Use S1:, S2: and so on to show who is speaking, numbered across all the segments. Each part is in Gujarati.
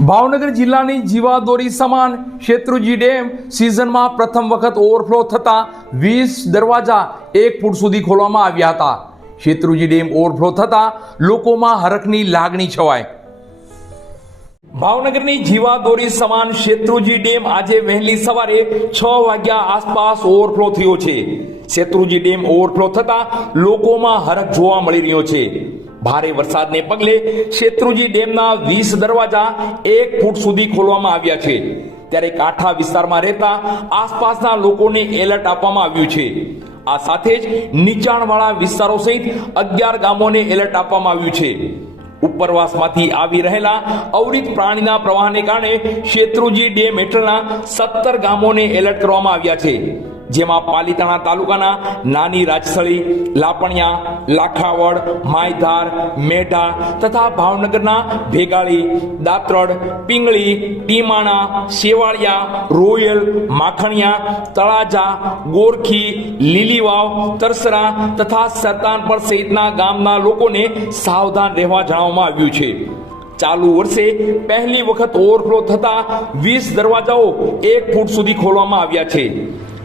S1: ભાવનગર જિલ્લાની જીવાદોરી સમાન શેત્રુજી ડેમ સિઝનમાં પ્રથમ વખત ઓવરફ્લો થતા વીસ દરવાજા એક ફૂટ સુધી ખોલવામાં આવ્યા હતા. શેત્રુજી ડેમ ઓવરફ્લો થતા લોકોમાં હરખની લાગણી છવાય ભાવનગરની જીવાદોરી સમાન શેત્રુજી ડેમ આજે વહેલી સવારે છ વાગ્યા આસપાસ ઓવરફ્લો થયો છે. શેત્રુજી ડેમ ઓવરફ્લો થતા લોકોમાં હરખ જોવા મળી રહ્યો છે. ભારે વરસાદને પગલે શેત્રુજી ડેમના વીસ દરવાજા એક ફૂટ સુધી ખોલવામાં આવ્યા છે. ત્યારે કાંઠા વિસ્તારમાં રહેતા આસપાસના લોકોને એલર્ટ આપવામાં આવ્યું છે. આ સાથે જ નીચાણવાળા વિસ્તારો સહિત અગિયાર ગામોને એલર્ટ આપવામાં આવ્યું છે. ઉપરવાસમાંથી આવી રહેલા અવરિત પ્રાણીના પ્રવાહને કારણે શેત્રુજી ડેમ હેઠળના સત્તર ગામોને એલર્ટ કરવામાં આવ્યા છે. જેમાં પાલીતાણા તાલુકાના નાની રાજસળી, લાપણિયા, લાખાવડ, માયધાર, મેઢા તથા ભાવનગરના ભેગાળી, દાત્રડ, પિંગળી, ટીમાણા, શેવાળિયા, રોયલ, માખણિયા, તળાજા, ગોરખી, લીલીવાવ, તરસરા તથા સરતાનપર સહિતના ગામના લોકોને સાવધાન રહેવા જણાવવામાં આવ્યું છે. ચાલુ વર્ષે પહેલી વખત ઓવરફ્લો થતા વીસ દરવાજાઓ એક ફૂટ સુધી ખોલવામાં આવ્યા છે.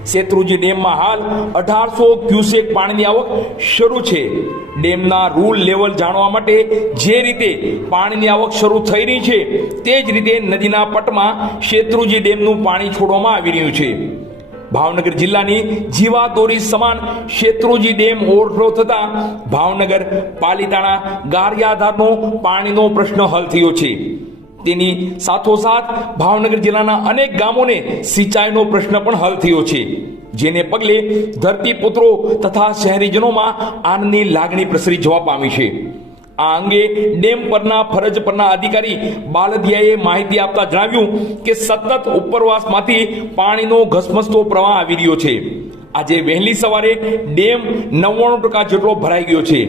S1: શેત્રુજી ડેમમાં હાલ અઢારસો ક્યુસેક પાણીની આવક શરૂ છે. ડેમના રૂલ લેવલ જાણવા માટે જે રીતે પાણીની આવક શરૂ થઈ રહી છે, તે જ રીતે નદીના પટમાં શેત્રુજી ડેમનું પાણી છોડવામાં આવી રહ્યું છે. ભાવનગર જિલ્લાની જીવાદોરી સમાન શેત્રુજી ડેમ ઓવરફ્લો થતા ભાવનગર, પાલીતાણા, ગારિયાધારનો પાણીનો પ્રશ્ન હલ થયો છે. તેની સાથોસાથ ભાવનગર જિલ્લાના અનેક ગામોને સિંચાઈનો પ્રશ્ન પણ હલ થયો છે. જેને પગલે ધરતીપુત્રો તથા શહેરીજનોમાં આનંદની લાગણી પ્રસરી જવા પામી છે. આ અંગે ડેમ પરના ફરજ પરના અધિકારી બાલદિયાએ માહિતી આપતા જણાવ્યું કે સતત ઉપરવાસમાંથી પાણીનો ઘસમસતો પ્રવાહ આવી રહ્યો છે. આજે વહેલી સવારે ડેમ નવ્વાણું ટકા જેટલો ભરાઈ ગયો છે.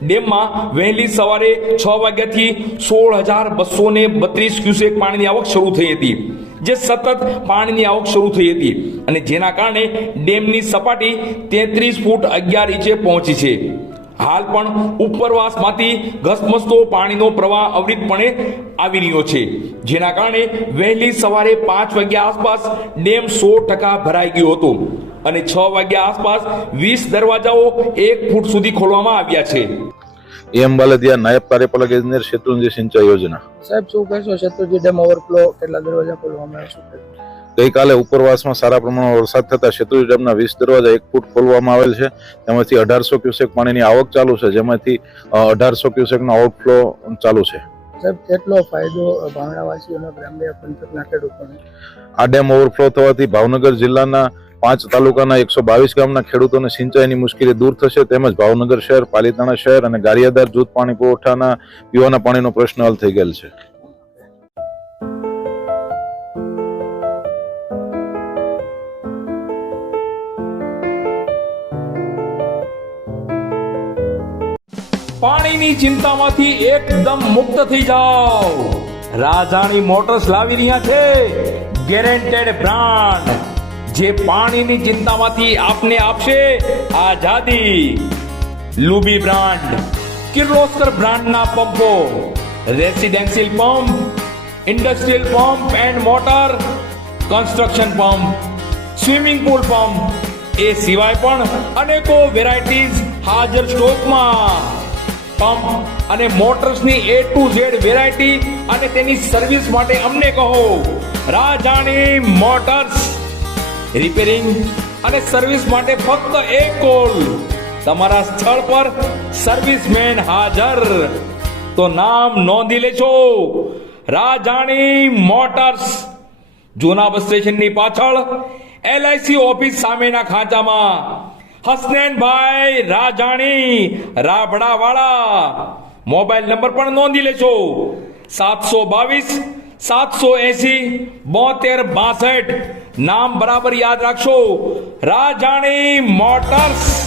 S1: ડેમમાં વહેલી સવારે છ વાગ્યાથી સોળ હજાર બસો ને બત્રીસ ક્યુસેક પાણીની આવક શરૂ થઈ હતી, જે સતત પાણીની આવક શરૂ થઈ હતી અને જેના કારણે ડેમની સપાટી તેત્રીસ ફૂટ અગિયાર ઇંચે પહોંચી છે. હાલ પણ ઉપરવાસમાંથી ઘસમસતો પાણીનો પ્રવાહ અવિરતપણે આવી રહ્યો છે, જેના કારણે વહેલી સવારે પાંચ વાગ્યા આસપાસ ડેમ સો ટકા ભરાઈ ગયો હતો. અને છ વાગ્યા આસપાસ વીસ દરવાજાઓ એક ફૂટ સુધી ખોલવામાં આવ્યા છે.
S2: એમ બાલદિયા નાયબ કાર્યપાલક ઇજનેર શેત્રુંજી સિંચાઈ યોજના.
S3: સાહેબ શું કહેશો? શેત્રુંજી ડેમ ઓવરફ્લો કેટલા દરવાજા ખોલવામાં આવ્યા શું
S2: ગઈકાલે ઉપરવાસમાં સારા પ્રમાણમાં વરસાદ થતા શેત્રુંજી ડેમના વીસ દરવાજા એક ફૂટ ખોલવામાં આવેલ છે. તેમાંથી અઢારસો ક્યુસેક પાણીની આવક ચાલુ છે જેમાંથી અઢારસો ક્યુસેકનો આઉટફ્લો ચાલુ છે.
S3: સાહેબ કેટલો ફાયદો ભાવનાવાસીઓના ગ્રામ્ય પંથકના ખેડૂતોને?
S2: આ ડેમ ઓવરફ્લો થવાથી ભાવનગર જિલ્લાના પાંચ તાલુકાના એકસો બાવીસ ગામના ખેડૂતોને સિંચાઈની મુશ્કેલી દૂર થશે તેમજ ભાવનગર શહેર, પાલીતાણા શહેર અને ગારિયાદાર જૂથ પાણી પુરવઠાના પીવાના પાણીનો પ્રશ્ન હલ થઈ ગયેલ છે.
S1: પાણીની ચિંતામાંથી એકદમ મુક્ત થઈ જાઓ. રાજાણી મોટર્સ લાવી રહ્યા છે. ગેરેન્ટેડ બ્રાન્ડ જે પાણીની ચિંતામાંથી આપને આપશે આઝાદી. લુબી બ્રાન્ડ, કિર્લોસ્કર બ્રાન્ડના પંપો, residential pump, industrial pump and motor, construction pump, swimming pool pump, એ સિવાય પણ અનેકો વેરાયટીઝ હાજર સ્ટોકમાં. પંપ અને મોટર્સની એ ટુ ઝેડ વેરાયટી અને તેની સર્વિસ માટે અમને કહો, રાજાણી મોટર્સ. રિપેરિંગ અને સર્વિસ માટે ફક્ત એક કોલ તમારા સ્થળ પર સર્વિસમેન હાજર. તો નામ નોંધી લેજો. રાજાણી મોટર્સ. જૂના બસ સ્ટેશનની પાછળ એલઆઈસી ઓફિસ સામેના ખાંચામાં. હસનેનભાઈ રાજાણી, રાબડાવાળા. મોબાઈલ નંબર પણ નોંધી લેજો. સાતસો બાવીસ, સાતસો એસી, બોતેર બાસઠ નામ બરાબર યાદ રાખશો. રાજાણી મોટર્સ